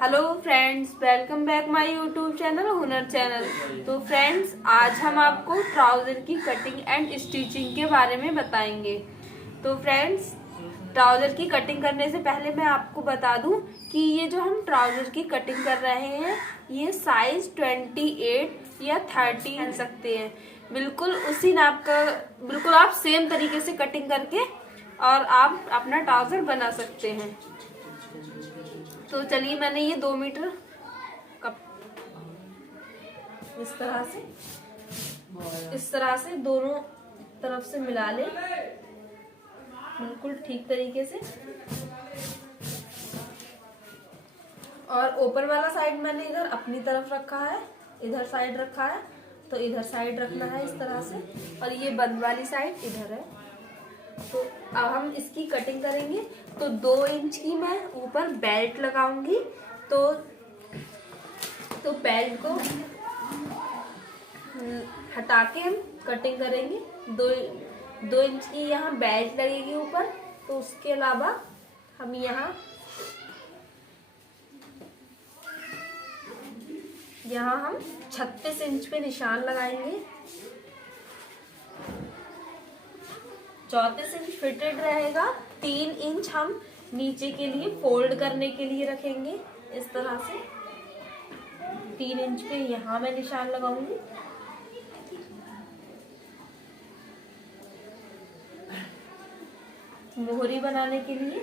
Hello friends, welcome back my YouTube channel हुनर channel. तो friends, आज हम आपको ट्राउज़र की कटिंग एंड स्टिचिंग के बारे में बताएंगे। तो फ्रेंड्स, ट्राउज़र की कटिंग करने से पहले मैं आपको बता दूं कि ये जो हम ट्राउज़र की कटिंग कर रहे हैं ये साइज 28 या 30 पहन सकते हैं। बिल्कुल उसी नाप का, बिल्कुल आप सेम तरीके से कटिंग करके और आप अपना ट्राउज़र बना सकते हैं। तो चलिए, मैंने ये 2 मीटर कप इस तरह से दोनों तरफ से मिला ले, बिल्कुल ठीक तरीके से। और ऊपर वाला साइड मैंने इधर अपनी तरफ रखा है, इधर साइड रखा है, तो इधर साइड रखना है इस तरह से। और ये बंद वाली साइड इधर है। तो अब हम इसकी कटिंग करेंगे। तो 2 इंच की मैं ऊपर बेल्ट लगाऊंगी। तो बेल्ट को हटा के हम कटिंग करेंगे। 2 इंच की यहाँ बेल्ट लगेगी ऊपर। तो उसके अलावा हम यहाँ हम 36 इंच पे निशान लगाएंगे। 34 इंच फिटेड रहेगा। 3 इंच हम नीचे के लिए फोल्ड करने के लिए रखेंगे इस तरह से। 3 इंच पे यहाँ मैं निशान लगाऊंगी। मोहरी बनाने के लिए,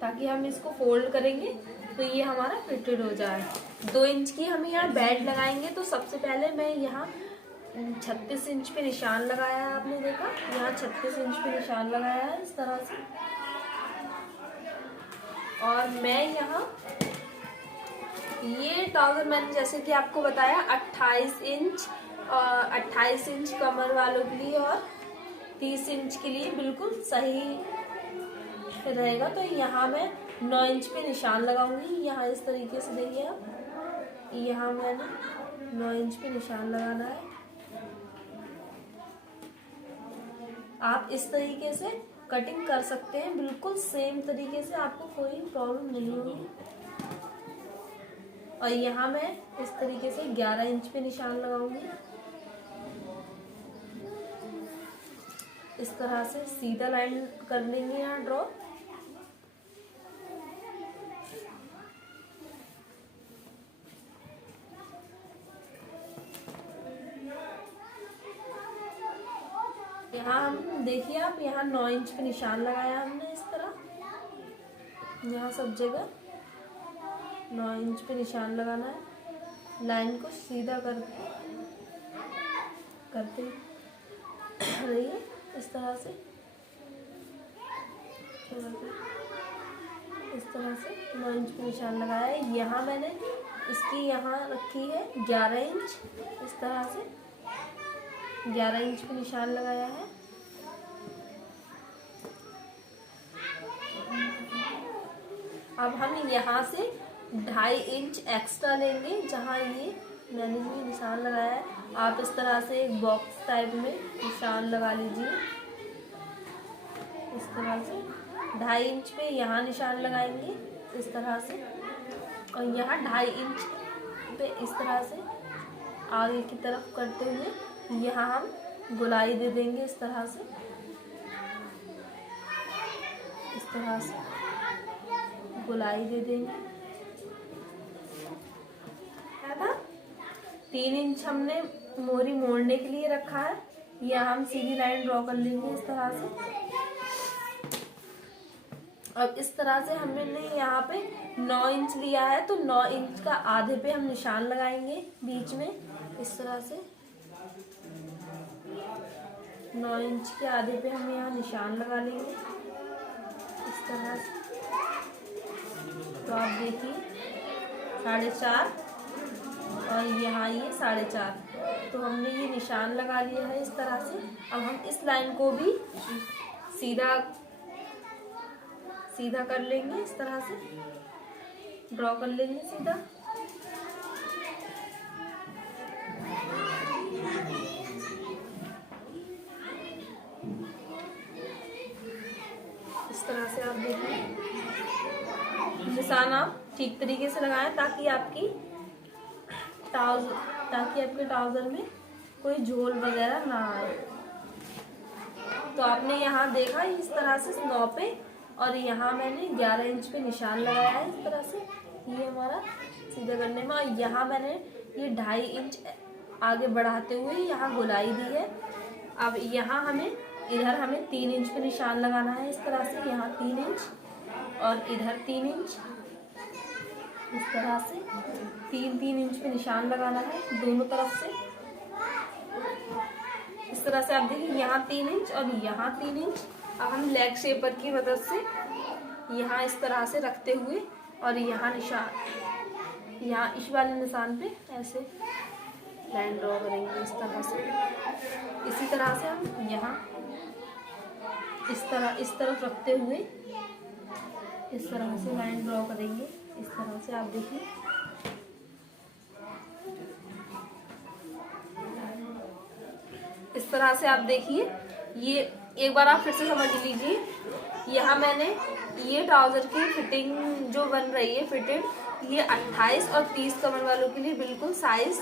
ताकि हम इसको फोल्ड करेंगे तो ये हमारा फिटेड हो जाए। 2 इंच की हम यहाँ बेल्ट लगाएंगे। तो सबसे पहले मैं यहाँ 36 इंच पे निशान लगाया है। आपने देखा, यहाँ 36 इंच पे निशान लगाया है इस तरह से। और मैं यहाँ ये ट्राउजर मैंने जैसे कि आपको बताया 28 इंच कमर वालों के लिए और 30 इंच के लिए बिल्कुल सही रहेगा। तो यहाँ मैं 9 इंच पे निशान लगाऊंगी। यहाँ इस तरीके से देखिए आप, यहाँ मैंने 9 इंच पे निशान लगाना है। आप इस तरीके से कटिंग कर सकते हैं, बिल्कुल सेम तरीके से, आपको कोई प्रॉब्लम नहीं होगी। और यहाँ मैं इस तरीके से 11 इंच पे निशान लगाऊंगी। इस तरह से सीधा लाइन कर लेंगे यहाँ ड्रॉ। यहाँ हम देखिए आप, यहाँ 9 इंच पे निशान लगाया हमने इस तरह। यहाँ सब जगह 9 इंच पे निशान लगाना है। लाइन को सीधा करते रहिए इस तरह से। इस तरह से 9 इंच पे निशान लगाया है। यहाँ मैंने इसकी यहाँ रखी है 11 इंच। इस तरह से 11 इंच पे निशान लगाया है। अब हम यहाँ से 2.5 इंच एक्स्ट्रा लेंगे, जहाँ ये मैंने भी निशान लगाया है। आप इस तरह से एक बॉक्स टाइप में निशान लगा लीजिए इस तरह से। 2.5 इंच पे यहाँ निशान लगाएंगे इस तरह से। और यहाँ 2.5 इंच पे इस तरह से आगे की तरफ करते हुए यहाँ हम गोलाई दे देंगे इस तरह से। इस तरह से गोलाई दे देंगे। 3 इंच हमने मोहरी मोड़ने के लिए रखा है। यहाँ हम सीधी लाइन ड्रॉ कर लेंगे इस तरह से। अब इस तरह से हमने यहाँ पे 9 इंच लिया है, तो 9 इंच का आधे पे हम निशान लगाएंगे बीच में इस तरह से। 9 इंच के आधे पे हम यहाँ निशान लगा लेंगे इस तरह से। तो आप देखिए 4.5 और यहाँ ये 4.5। तो हमने ये निशान लगा लिया है इस तरह से। अब हम इस लाइन को भी सीधा कर लेंगे इस तरह से, ड्रॉ कर लेंगे सीधा। इस तरह से आप देखिए। निशान आप ठीक तरीके से लगाएं ताकि आपके ट्राउजर में कोई झोल वगैरह ना आए। तो आपने यहाँ देखा इस तरह से 9 पे, और यहाँ मैंने 11 इंच पे निशान लगाया है इस तरह से, ये हमारा सीधा करने में। और यहाँ मैंने ये 2.5 इंच आगे बढ़ाते हुए यहाँ गोलाई दी है। अब यहाँ इधर हमें 3 इंच पे निशान लगाना है इस तरह से, यहाँ 3 इंच और इधर 3 इंच, इस तरह से 3-3 इंच पे निशान लगाना है दोनों तरफ से। इस तरह से आप देखिए, यहाँ 3 इंच और यहाँ 3 इंच। अब हम लेग शेपर की मदद से यहाँ इस तरह से रखते हुए और यहाँ निशान, यहाँ इस वाले निशान पे ऐसे लाइन ड्रॉ करेंगे इस तरह से। इसी तरह से हम यहाँ इस तरफ रखते हुए इस तरह से लाइन ड्रॉ करेंगे इस तरह से। आप देखिए, इस तरह से आप देखिए, ये एक बार आप फिर से समझ लीजिए। यहाँ मैंने ये ट्राउजर की फिटिंग जो बन रही है फिटेड, ये 28 और 30 कमर वालों के लिए बिल्कुल साइज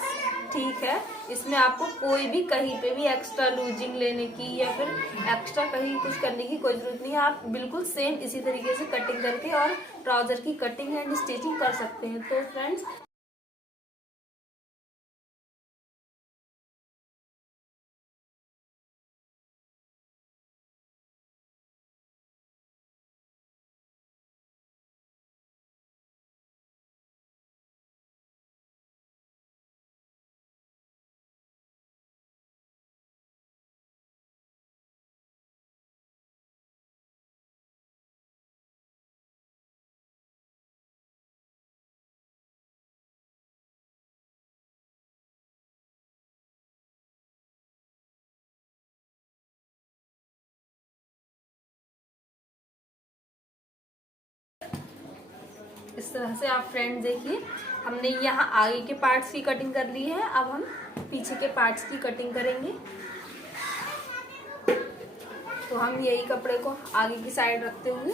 ठीक है। इसमें आपको कोई भी कहीं पे भी एक्स्ट्रा लूजिंग लेने की या फिर एक्स्ट्रा कहीं कुछ करने की कोई जरूरत नहीं है। आप बिल्कुल सेम इसी तरीके से कटिंग करके और ट्राउजर की कटिंग एंड स्टिचिंग कर सकते हैं। तो फ्रेंड्स, इस तरह से आप फ्रेंड्स देखिए, हमने यहाँ आगे के पार्ट्स की कटिंग कर ली है। अब हम पीछे के पार्ट्स की कटिंग करेंगे। तो हम यही कपड़े को आगे की साइड रखते हुए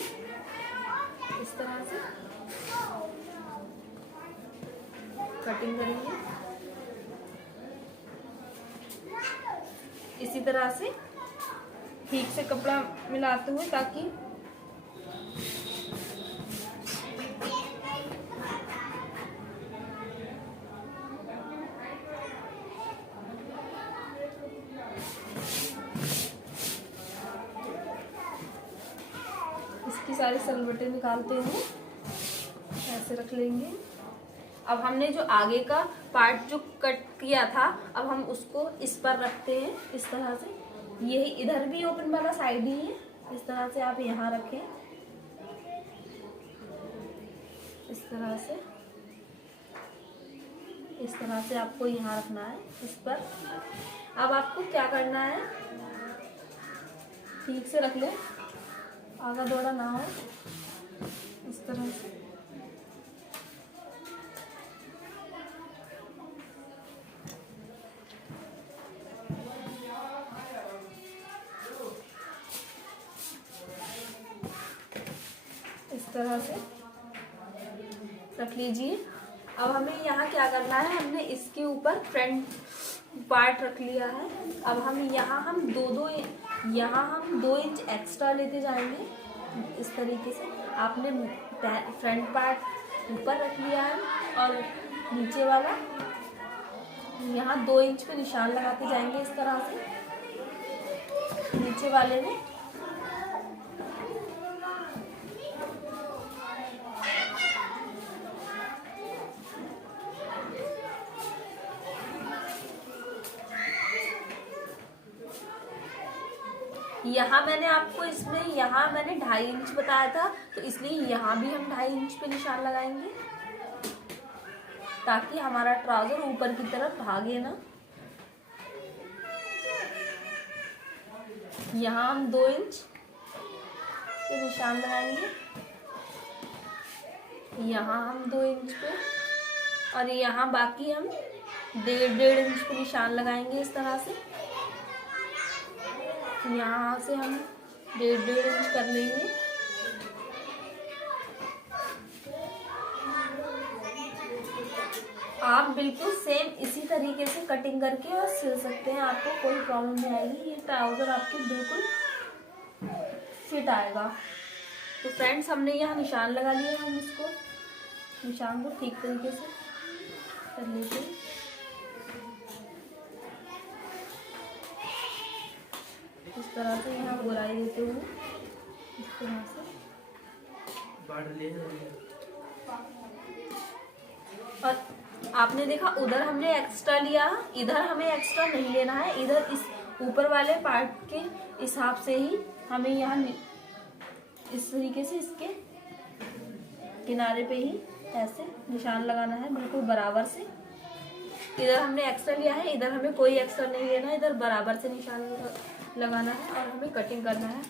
इस तरह से कटिंग करेंगे। इसी तरह से ठीक से कपड़ा मिलाते हुए ताकि इसकी सारी सलवटें निकालते हुए ऐसे रख लेंगे। अब हमने जो आगे का पार्ट जो कट किया था, अब हम उसको इस पर रखते हैं इस तरह से। यही इधर भी ओपन वाला साइड ही है, इस तरह से आप यहाँ रखें इस तरह से। इस तरह से आपको यहाँ रखना है इस पर। अब आपको क्या करना है, ठीक से रख ले, आगा दौड़ा ना हो, इस तरह से। इस तरह से रख लीजिए। अब हमें यहाँ क्या करना है, हमने इसके ऊपर फ्रंट पार्ट रख लिया है। अब हम यहाँ हम हम 2 इंच एक्स्ट्रा लेते जाएंगे इस तरीके से। आपने फ्रंट पार्ट ऊपर रख लिया है और नीचे वाला यहाँ 2 इंच पे निशान लगाते जाएंगे इस तरह से। नीचे वाले में यहाँ मैंने आपको इसमें यहाँ मैंने 2.5 इंच बताया था, तो इसलिए यहाँ भी हम 2.5 इंच पे निशान लगाएंगे ताकि हमारा ट्राउजर ऊपर की तरफ भागे ना। यहाँ हम 2 इंच पे निशान लगाएंगे, यहाँ हम 2 इंच पे, और यहाँ बाकी हम 1.5 इंच पे निशान लगाएंगे इस तरह से। यहाँ से हम 1.5 इंच कर लेंगे आप बिल्कुल सेम इसी तरीके से कटिंग करके और सिल सकते हैं, आपको कोई प्रॉब्लम नहीं आएगी। ये ट्राउज़र आपके बिल्कुल फिट आएगा। तो फ्रेंड्स हमने यहाँ निशान लगा लिया, हम इसको निशान को ठीक तरीके से कर लेते हैं। इस तरह से यहाँ गोलाई देते हुए इस तरह से। और आपने देखा उधर हमने एक्स्ट्रा लिया, इधर हमें एक्स्ट्रा नहीं लेना है। इधर इस ऊपर वाले पार्ट के हिसाब से ही हमें यहाँ इस तरीके से इसके किनारे पे ही ऐसे निशान लगाना है, बिल्कुल बराबर से। इधर हमने एक्स्ट्रा लिया है, इधर हमें कोई एक्स्ट्रा नहीं लेना है, इधर बराबर से निशान लगाना है और हमें कटिंग करना है।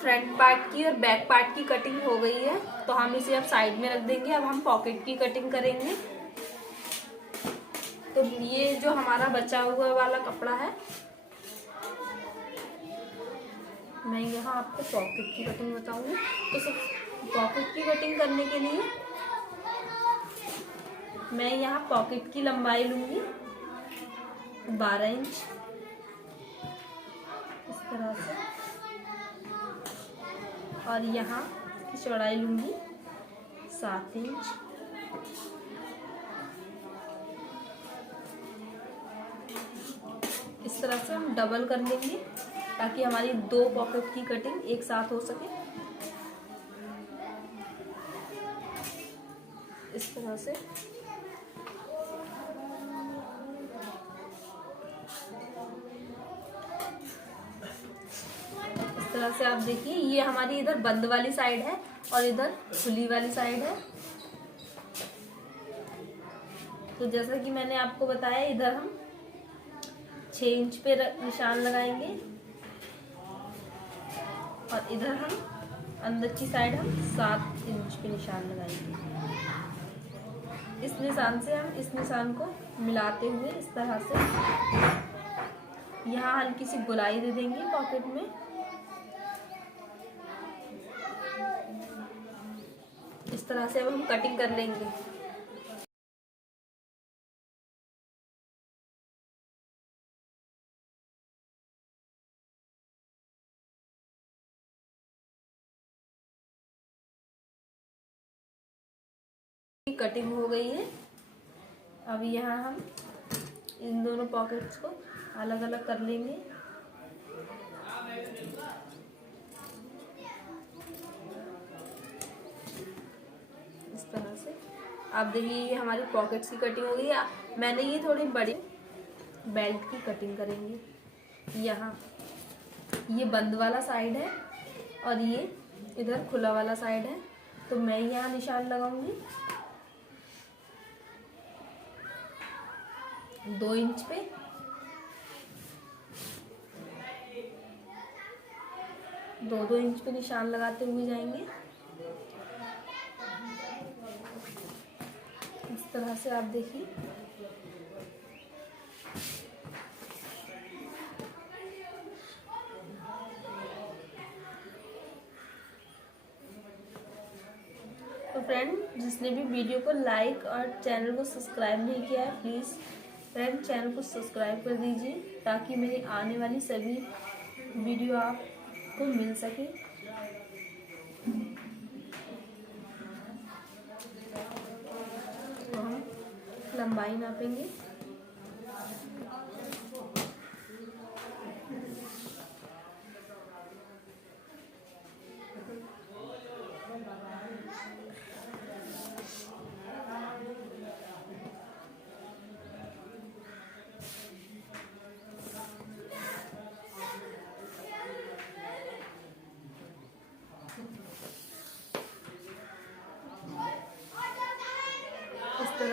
फ्रंट पार्ट की और बैक पार्ट की कटिंग हो गई है, तो हम इसे अब साइड में रख देंगे। अब हम पॉकेट की कटिंग करेंगे। तो ये जो हमारा बचा हुआ वाला कपड़ा है, मैं यहाँ आपको पॉकेट की कटिंग बताऊंगी। तो सब पॉकेट की कटिंग करने के लिए मैं यहाँ पॉकेट की लंबाई लूंगी 12 इंच इस तरह से, और यहाँ की चौड़ाई लूंगी 7 इंच। इस तरह से हम डबल कर लेंगे ताकि हमारी 2 पॉकेट की कटिंग एक साथ हो सके। इस तरह से आप देखिए, ये हमारी इधर बंद वाली साइड है और इधर खुली वाली साइड है। तो जैसा कि मैंने आपको बताया, इधर हम 6 इंच पे निशान लगाएंगे और इधर हम अंदर की साइड हम 7 इंच पे निशान लगाएंगे। इस निशान से हम इस निशान को मिलाते हुए इस तरह से यहाँ हल्की सी गोलाई दे देंगे पॉकेट में। इस तरह से अब हम कटिंग कर लेंगे। कटिंग हो गई है। अब यहाँ हम इन दोनों पॉकेट्स को अलग अलग कर लेंगे। इस तरह से आप देखिए, ये हमारी पॉकेट्स की कटिंग हो गई है। मैंने ये थोड़ी बड़ी बेल्ट की कटिंग करेंगे। यहाँ ये बंद वाला साइड है और ये इधर खुला वाला साइड है। तो मैं यहाँ निशान लगाऊंगी 2 इंच पे। दो इंच पे निशान लगाते हुए जाएंगे। इस तरह से आप देखिए। तो फ्रेंड, जिसने भी वीडियो को लाइक और चैनल को सब्सक्राइब नहीं किया है, प्लीज़ फ्रेंड चैनल को सब्सक्राइब कर दीजिए ताकि मेरी आने वाली सभी वीडियो आपको मिल सके। तो हम लंबाई नापेंगे।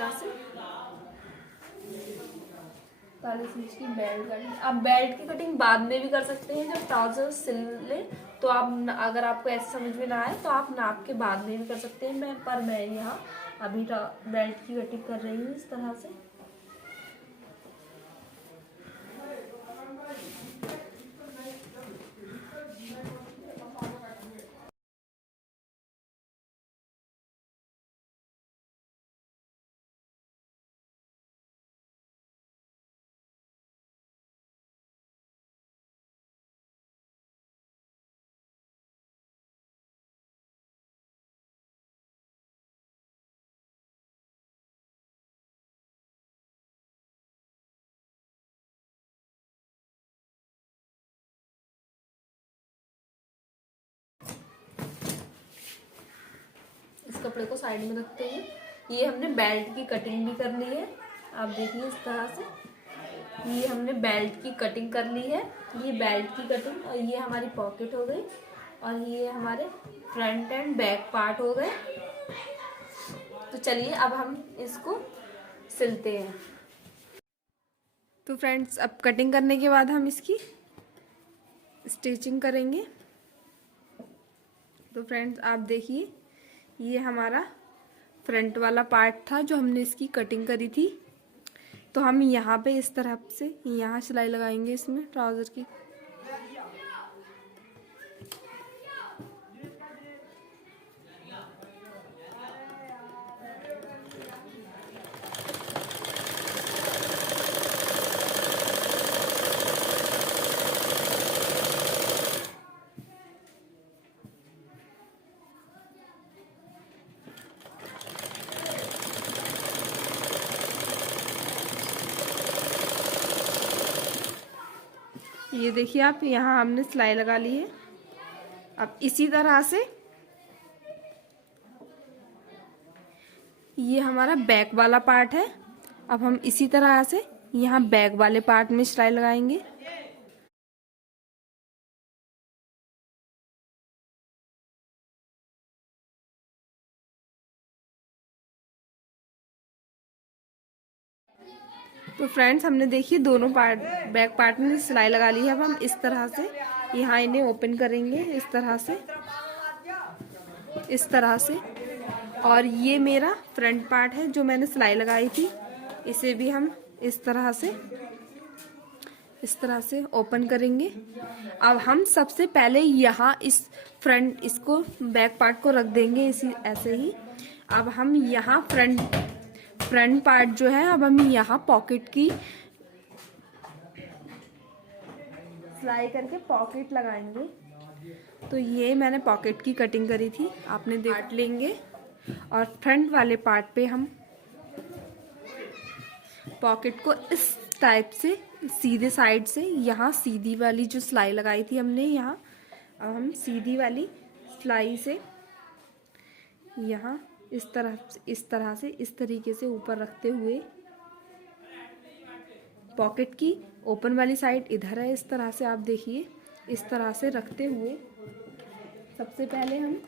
तरह से 45 इंच की बेल्ट कटिंग। आप बेल्ट की कटिंग बाद में भी कर सकते हैं जब ट्राउजर सिल ले, तो आप अगर आपको ऐसे समझ में ना आए तो आप नाप के बाद में भी कर सकते हैं। मैं यहाँ अभी बेल्ट की कटिंग कर रही हूँ इस तरह से। इस कपड़े को साइड में रखते हैं। ये हमने बेल्ट की कटिंग भी कर ली है, आप देखिए इस तरह से। ये हमने बेल्ट की कटिंग कर ली है, ये बेल्ट की कटिंग, और ये हमारी पॉकेट हो गई, और ये हमारे फ्रंट एंड बैक पार्ट हो गए। तो चलिए अब हम इसको सिलते हैं। तो फ्रेंड्स, अब कटिंग करने के बाद हम इसकी स्टिचिंग करेंगे। तो फ्रेंड्स, आप देखिए, ये हमारा फ्रंट वाला पार्ट था जो हमने इसकी कटिंग करी थी। तो हम यहाँ पे इस तरह से यहाँ सिलाई लगाएंगे इसमें ट्राउज़र की। ये देखिए आप, यहाँ हमने सिलाई लगा ली है। अब इसी तरह से ये हमारा बैक वाला पार्ट है। अब हम इसी तरह से यहाँ बैक वाले पार्ट में सिलाई लगाएंगे। तो फ्रेंड्स, हमने देखिए दोनों पार्ट, बैक पार्ट में सिलाई लगा ली है। अब हम इस तरह से यहाँ इन्हें ओपन करेंगे, इस तरह से, इस तरह से। और ये मेरा फ्रंट पार्ट है जो मैंने सिलाई लगाई थी, इसे भी हम इस तरह से ओपन करेंगे। अब हम सबसे पहले यहाँ इस फ्रंट, इसको बैक पार्ट को रख देंगे इसी ऐसे ही। अब हम यहाँ फ्रंट पार्ट जो है, अब हम यहाँ पॉकेट की सिलाई करके पॉकेट लगाएंगे। तो ये मैंने पॉकेट की कटिंग करी थी, आपने काट लेंगे। और फ्रंट वाले पार्ट पे हम पॉकेट को इस टाइप से सीधे साइड से, यहाँ सीधी वाली जो सिलाई लगाई थी हमने यहाँ, अब हम सीधी वाली सिलाई से यहाँ इस तरह से इस तरीके से ऊपर रखते हुए, पॉकेट की ओपन वाली साइड इधर है, इस तरह से आप देखिए, इस तरह से रखते हुए सबसे पहले हम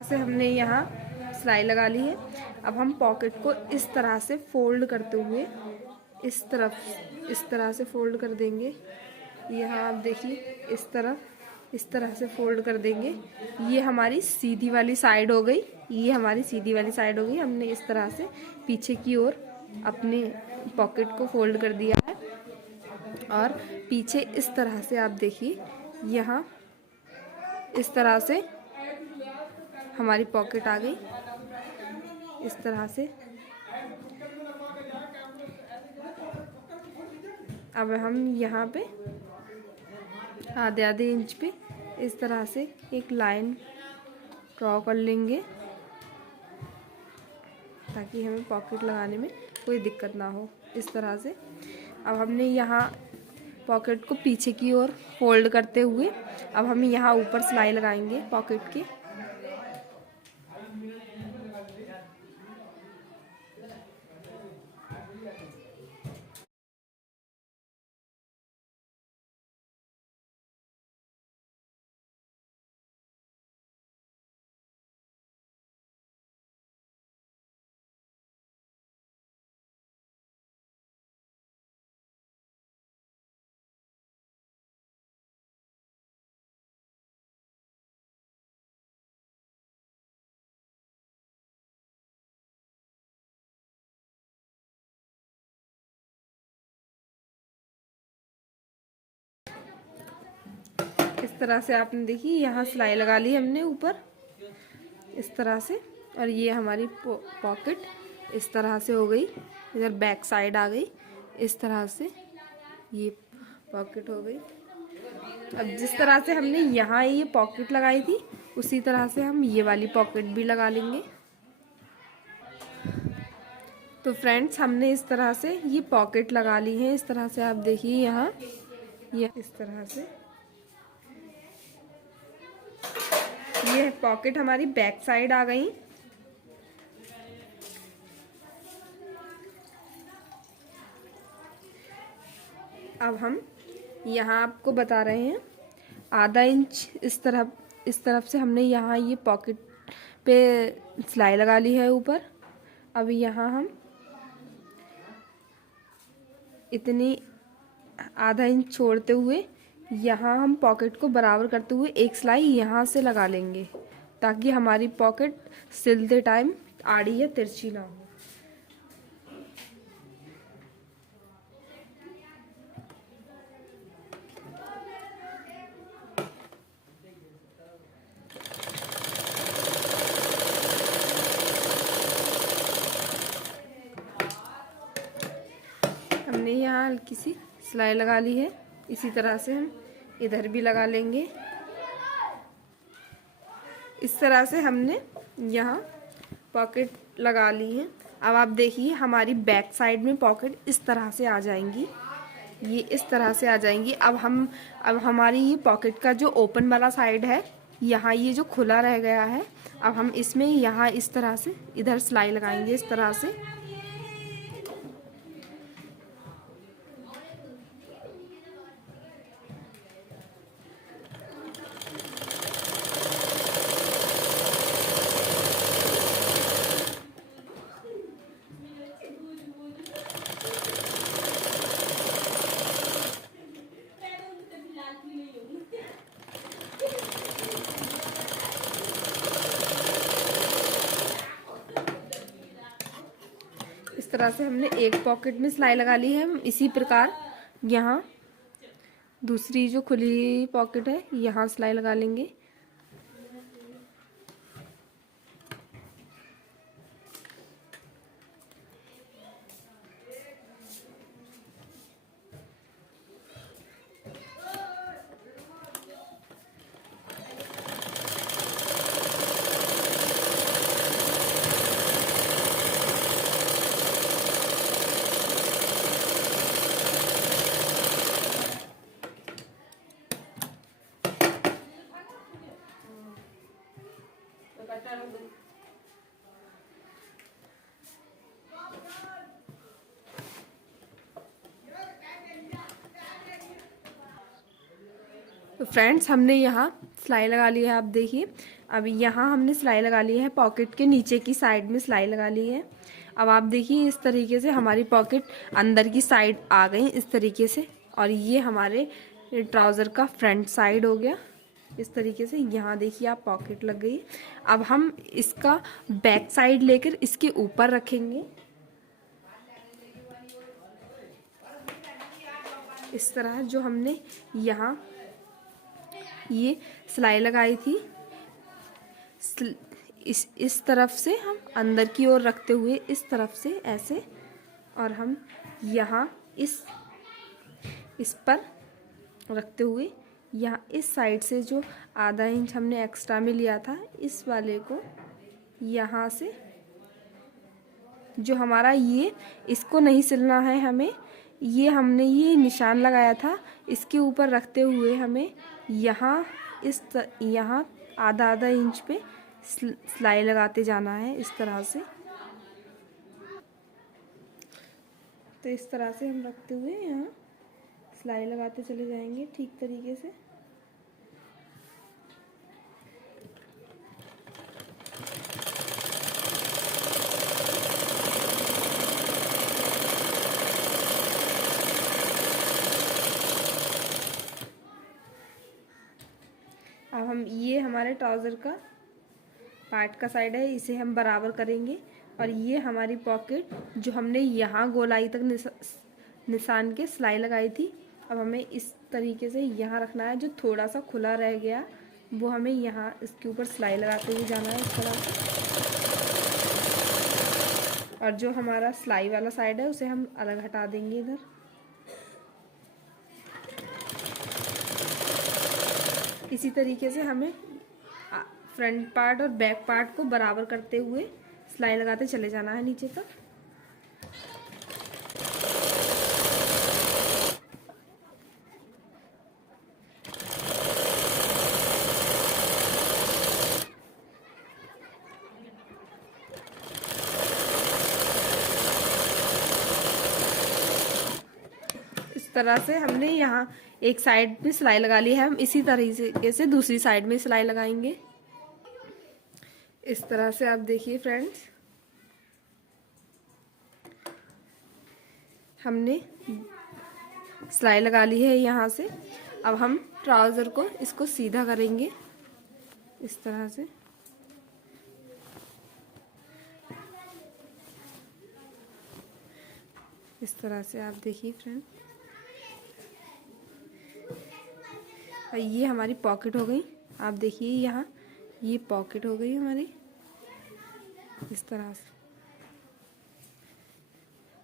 हमने यहाँ सिलाई लगा ली है। अब हम पॉकेट को इस तरह से फोल्ड करते हुए इस तरह से फोल्ड कर देंगे। यहाँ आप देखिए, इस तरह से फोल्ड कर देंगे। ये हमारी सीधी वाली साइड हो गई, हमने इस तरह से पीछे की ओर अपने पॉकेट को फोल्ड कर दिया है। और पीछे इस तरह से आप देखिए, यहाँ इस तरह से हमारी पॉकेट आ गई इस तरह से। अब हम यहाँ पे आधे आधे इंच पे इस तरह से एक लाइन ड्रॉ कर लेंगे ताकि हमें पॉकेट लगाने में कोई दिक्कत ना हो। इस तरह से अब हमने यहाँ पॉकेट को पीछे की ओर फोल्ड करते हुए अब हम यहाँ ऊपर सिलाई लगाएंगे पॉकेट की। इस तरह से आपने देखी यहाँ सिलाई लगा ली हमने ऊपर इस तरह से। और ये हमारी पॉकेट इस तरह से हो गई, इधर बैक साइड आ गई इस तरह से, ये पॉकेट हो गई। अब जिस तरह से हमने यहाँ ये पॉकेट लगाई थी उसी तरह से हम ये वाली पॉकेट भी लगा लेंगे। तो फ्रेंड्स हमने इस तरह से ये पॉकेट लगा ली है। इस तरह से आप देखिए यहाँ ये इस तरह से ये पॉकेट हमारी बैक साइड आ गई। अब हम यहाँ आपको बता रहे हैं आधा इंच इस तरफ से हमने यहाँ ये पॉकेट पे सिलाई लगा ली है ऊपर। अब यहाँ हम इतनी आधा इंच छोड़ते हुए यहाँ हम पॉकेट को बराबर करते हुए एक सिलाई यहाँ से लगा लेंगे ताकि हमारी पॉकेट सिलते टाइम आड़ी या तिरछी ना हो। हमने यहाँ हल्की सी सिलाई लगा ली है, इसी तरह से हम इधर भी लगा लेंगे। इस तरह से हमने यहाँ पॉकेट लगा ली है। अब आप देखिए हमारी बैक साइड में पॉकेट इस तरह से आ जाएंगी, ये इस तरह से आ जाएंगी। अब हमारी ये पॉकेट का जो ओपन वाला साइड है यहाँ ये जो खुला रह गया है, अब हम इसमें यहाँ इस तरह से इधर सिलाई लगाएंगे इस तरह से। इस तरह से हमने एक पॉकेट में सिलाई लगा ली है। इसी प्रकार यहाँ दूसरी जो खुली पॉकेट है यहाँ सिलाई लगा लेंगे। तो फ्रेंड्स हमने यहाँ सिलाई लगा ली है, आप देखिए। अब यहाँ हमने सिलाई लगा ली है, पॉकेट के नीचे की साइड में सिलाई लगा ली है। अब आप देखिए इस तरीके से हमारी पॉकेट अंदर की साइड आ गई इस तरीके से। और ये हमारे ट्राउज़र का फ्रंट साइड हो गया इस तरीके से। यहाँ देखिए आप पॉकेट लग गई। अब हम इसका बैक साइड लेकर इसके ऊपर रखेंगे इस तरह। जो हमने यहाँ ये सिलाई लगाई थी इस तरफ से हम अंदर की ओर रखते हुए इस तरफ से ऐसे, और हम यहाँ इस पर रखते हुए यहाँ इस साइड से जो आधा इंच हमने एक्स्ट्रा में लिया था, इस वाले को यहाँ से जो हमारा ये, इसको नहीं सिलना है हमें, ये हमने ये निशान लगाया था, इसके ऊपर रखते हुए हमें यहाँ यहाँ आधा आधा इंच पे सिलाई लगाते जाना है इस तरह से। तो इस तरह से हम रखते हुए यहाँ सिलाई लगाते चले जाएंगे ठीक तरीके से। अब हम ये हमारे ट्राउज़र का पार्ट का साइड है, इसे हम बराबर करेंगे, और ये हमारी पॉकेट जो हमने यहाँ गोलाई तक निशान के सिलाई लगाई थी, अब हमें इस तरीके से यहाँ रखना है। जो थोड़ा सा खुला रह गया वो हमें यहाँ इसके ऊपर सिलाई लगाते हुए जाना है इस तरह से। और जो हमारा सिलाई वाला साइड है उसे हम अलग हटा देंगे इधर। इसी तरीके से हमें फ्रंट पार्ट और बैक पार्ट को बराबर करते हुए सिलाई लगाते चले जाना है नीचे तक। इस तरह से हमने यहाँ एक साइड में सिलाई लगा ली है, हम इसी तरीके से दूसरी साइड में सिलाई लगाएंगे। इस तरह से आप देखिए फ्रेंड्स, हमने सिलाई लगा ली है यहाँ से। अब हम ट्राउज़र को इसको सीधा करेंगे इस तरह से। इस तरह से आप देखिए फ्रेंड, ये हमारी पॉकेट हो गई। आप देखिए यहाँ ये पॉकेट हो गई हमारी इस तरह से।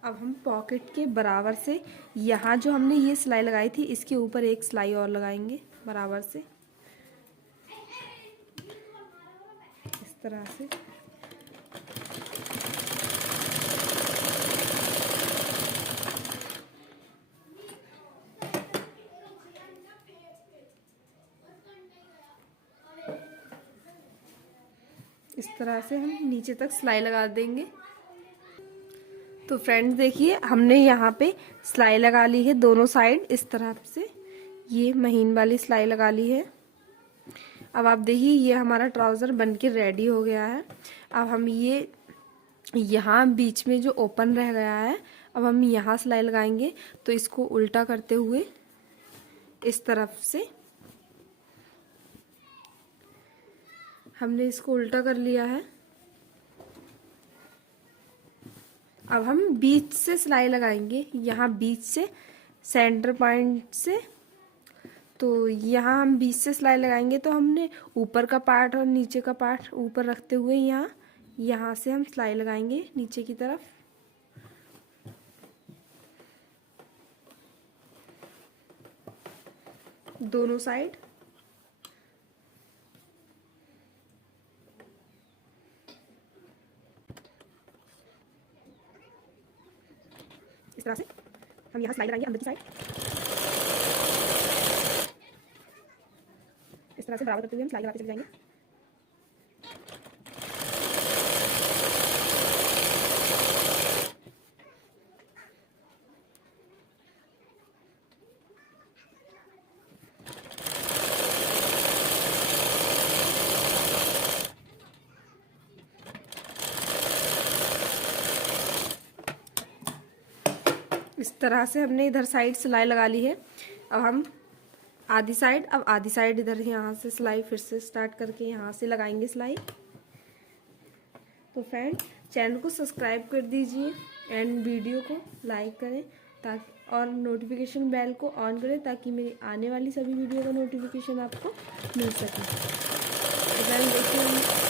अब हम पॉकेट के बराबर से यहाँ जो हमने ये सिलाई लगाई थी इसके ऊपर एक सिलाई और लगाएंगे बराबर से इस तरह से। इस तरह से हम नीचे तक सिलाई लगा देंगे। तो फ्रेंड्स देखिए, हमने यहाँ पे सिलाई लगा ली है दोनों साइड इस तरह से, ये महीन वाली सिलाई लगा ली है। अब आप देखिए ये हमारा ट्राउज़र बनके रेडी हो गया है। अब हम ये यहाँ बीच में जो ओपन रह गया है, अब हम यहाँ सिलाई लगाएंगे। तो इसको उल्टा करते हुए इस तरफ से हमने इसको उल्टा कर लिया है। अब हम बीच से सिलाई लगाएंगे, यहाँ बीच से सेंटर पॉइंट से। तो यहाँ हम बीच से सिलाई लगाएंगे, तो हमने ऊपर का पार्ट और नीचे का पार्ट ऊपर रखते हुए यहाँ से हम सिलाई लगाएंगे नीचे की तरफ। दोनों साइड इस तरह से हम यहाँ सिलाई लगाएंगे अंदर की साइड इस तरह से बराबर करते हुए हम सिलाई लगाते चले जाएंगे। इस तरह से हमने इधर साइड सिलाई लगा ली है। अब हम आधी साइड इधर यहाँ से सिलाई फिर से स्टार्ट करके यहाँ से लगाएंगे सिलाई। तो फ्रेंड चैनल को सब्सक्राइब कर दीजिए एंड वीडियो को लाइक करें ताकि और नोटिफिकेशन बेल को ऑन करें ताकि मेरी आने वाली सभी वीडियो का नोटिफिकेशन आपको मिल सके। तो फ्रेंड देखिए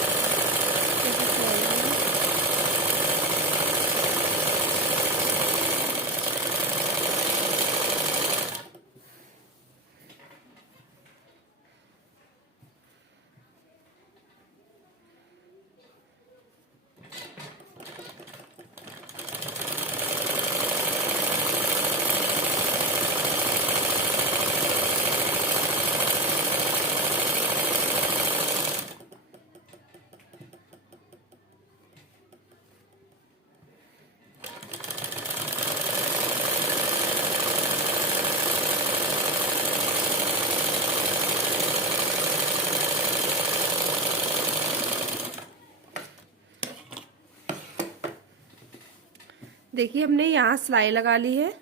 देखिए हमने यहाँ सिलाई लगा ली है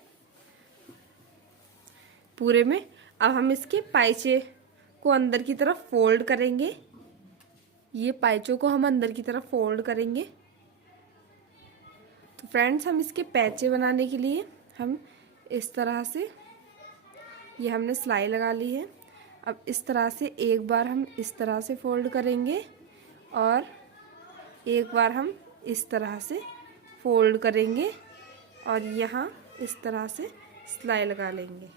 पूरे में। अब हम इसके पाइचे को अंदर की तरफ फोल्ड करेंगे। ये पाइचों को हम अंदर की तरफ फोल्ड करेंगे। तो फ्रेंड्स, हम इसके पैचे बनाने के लिए हम इस तरह से, ये हमने सिलाई लगा ली है। अब इस तरह से एक बार हम इस तरह से फोल्ड करेंगे और एक बार हम इस तरह से फोल्ड करेंगे और यहाँ इस तरह से सिलाई लगा लेंगे।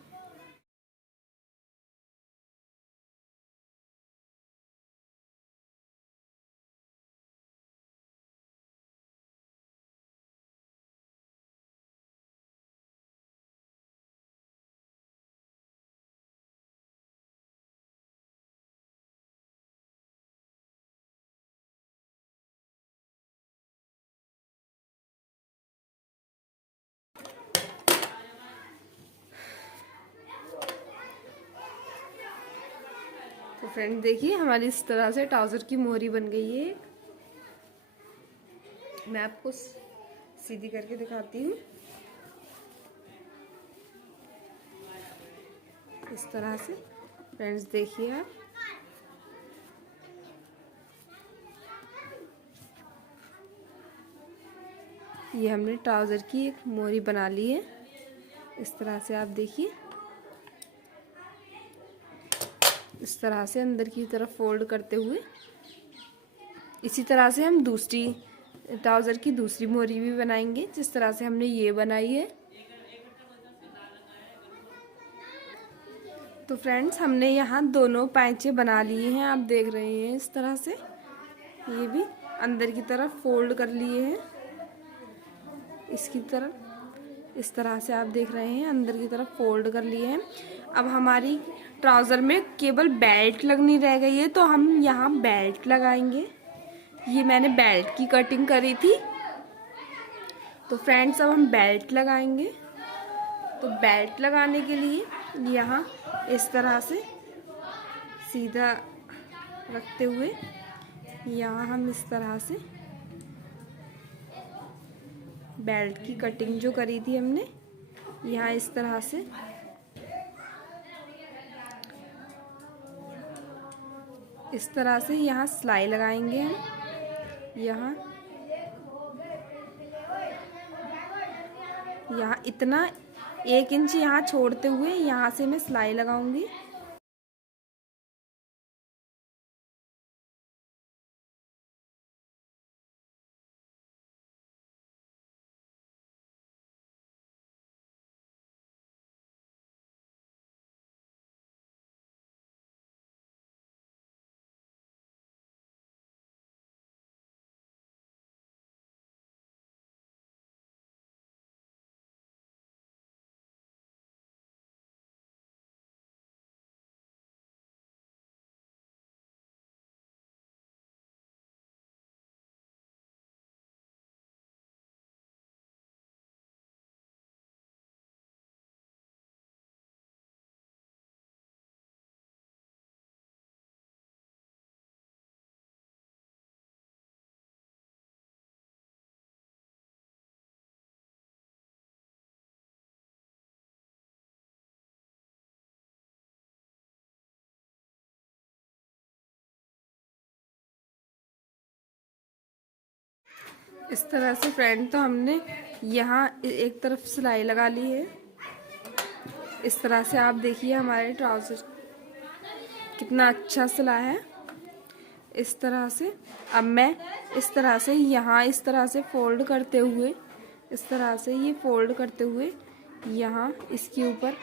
तो फ्रेंड देखिए हमारी इस तरह से ट्राउजर की मोहरी बन गई है। मैं आपको सीधी करके दिखाती हूँ। इस तरह से फ्रेंड्स देखिए आप। ये हमने ट्राउजर की एक मोहरी बना ली है। इस तरह से आप देखिए, इस तरह से अंदर की तरफ फोल्ड करते हुए। इसी तरह से हम दूसरी ट्राउजर की दूसरी मोहरी भी बनाएंगे, जिस तरह से हमने ये बनाई है। तो फ्रेंड्स, हमने यहाँ दोनों पैंचे बना लिए हैं, आप देख रहे हैं। इस तरह से ये भी अंदर की तरफ फोल्ड कर लिए हैं, इसकी तरफ इस तरह से आप देख रहे हैं, अंदर की तरफ फोल्ड कर लिए हैं। अब हमारी ट्राउज़र में केवल बेल्ट लगनी रह गई है, तो हम यहाँ बेल्ट लगाएंगे। ये मैंने बेल्ट की कटिंग करी थी। तो फ्रेंड्स, अब हम बेल्ट लगाएंगे। तो बेल्ट लगाने के लिए यहाँ इस तरह से सीधा रखते हुए यहाँ हम इस तरह से बेल्ट की कटिंग जो करी थी हमने, यहाँ इस तरह से यहाँ सिलाई लगाएंगे हम। यहाँ इतना 1 इंच यहाँ छोड़ते हुए यहाँ से मैं सिलाई लगाऊंगी। इस तरह से फ्रेंड, तो हमने यहाँ एक तरफ सिलाई लगा ली है। इस तरह से आप देखिए हमारे ट्राउज़र कितना अच्छा सिला है। इस तरह से अब मैं इस तरह से यहाँ इस तरह से फोल्ड करते हुए, इस तरह से ये फोल्ड करते हुए यहाँ इसके ऊपर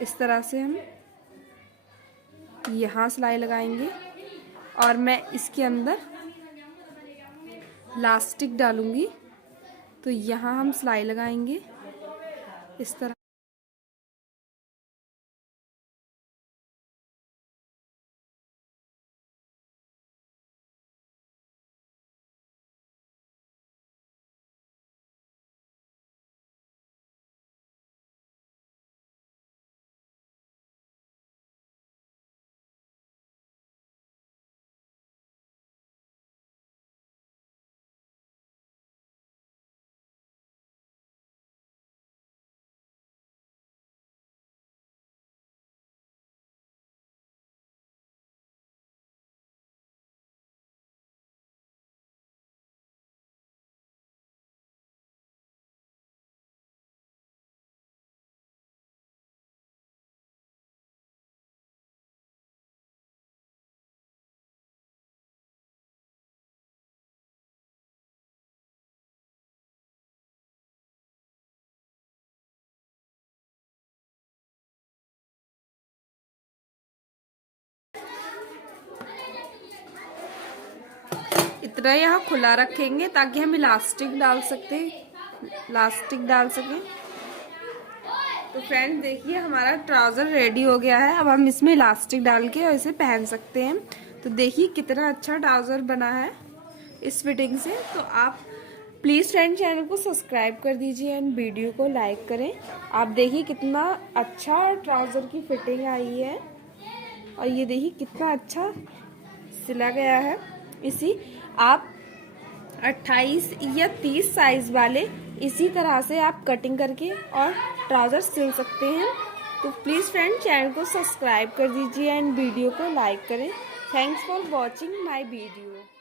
इस तरह से हम यहाँ सिलाई लगाएंगे और मैं इसके अंदर लास्टिक डालूंगी। तो यहाँ हम सिलाई लगाएंगे इस तरह। इतना यहाँ खुला रखेंगे ताकि हम इलास्टिक डाल सकें। तो फ्रेंड्स देखिए हमारा ट्राउज़र रेडी हो गया है। अब हम इसमें इलास्टिक डाल के और इसे पहन सकते हैं। तो देखिए कितना अच्छा ट्राउज़र बना है इस फिटिंग से। तो आप प्लीज़ फ्रेंड चैनल को सब्सक्राइब कर दीजिए एंड वीडियो को लाइक करें। आप देखिए कितना अच्छा ट्राउज़र की फिटिंग आई है और ये देखिए कितना अच्छा सिला गया है। इसी आप 28 या 30 साइज वाले इसी तरह से आप कटिंग करके और ट्राउज़र सिल सकते हैं। तो प्लीज़ फ्रेंड चैनल को सब्सक्राइब कर दीजिए एंड वीडियो को लाइक करें। Thanks for watching my video.